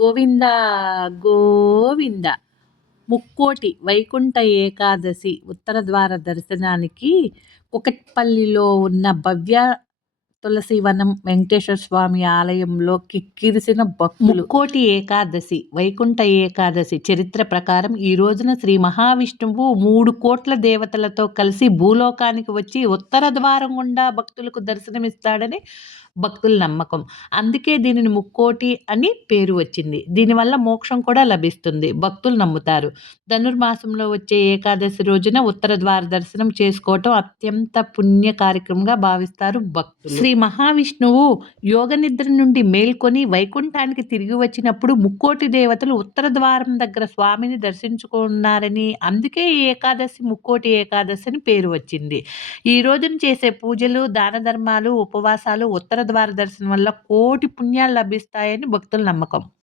గోవింద గోవింద. ముక్కోటి వైకుంఠ ఏకాదశి ఉత్తర ద్వార దర్శనానికి కుకట్పల్లిలో ఉన్న భవ్య తులసివనం వెంకటేశ్వర స్వామి ఆలయంలో కిక్కిరిసిన భక్తులు. ముక్కోటి ఏకాదశి వైకుంఠ ఏకాదశి చరిత్ర ప్రకారం ఈ రోజున శ్రీ మహావిష్ణువు మూడు కోట్ల దేవతలతో కలిసి భూలోకానికి వచ్చి ఉత్తర ద్వారం గుండా భక్తులకు దర్శనమిస్తాడని భక్తుల నమ్మకం. అందుకే దీనిని ముక్కోటి అని పేరు వచ్చింది. దీనివల్ల మోక్షం కూడా లభిస్తుంది. భక్తులు నమ్ముతారు. ధనుర్మాసంలో వచ్చే ఏకాదశి రోజున ఉత్తర ద్వార దర్శనం చేసుకోవటం అత్యంత పుణ్య కార్యక్రమంగా భావిస్తారు భక్తులు. శ్రీ మహావిష్ణువు యోగ నిద్ర నుండి మేల్కొని వైకుంఠానికి తిరిగి వచ్చినప్పుడు ముక్కోటి దేవతలు ఉత్తర ద్వారం దగ్గర స్వామిని దర్శించుకున్నారని అందుకే ఈ ఏకాదశి ముక్కోటి ఏకాదశి అని పేరు వచ్చింది. ఈ రోజున చేసే పూజలు దాన ధర్మాలు ఉపవాసాలు ఉత్తర ద్వార దర్శనం వల్ల కోటి పుణ్యాలు లభిస్తాయని భక్తుల నమ్మకం.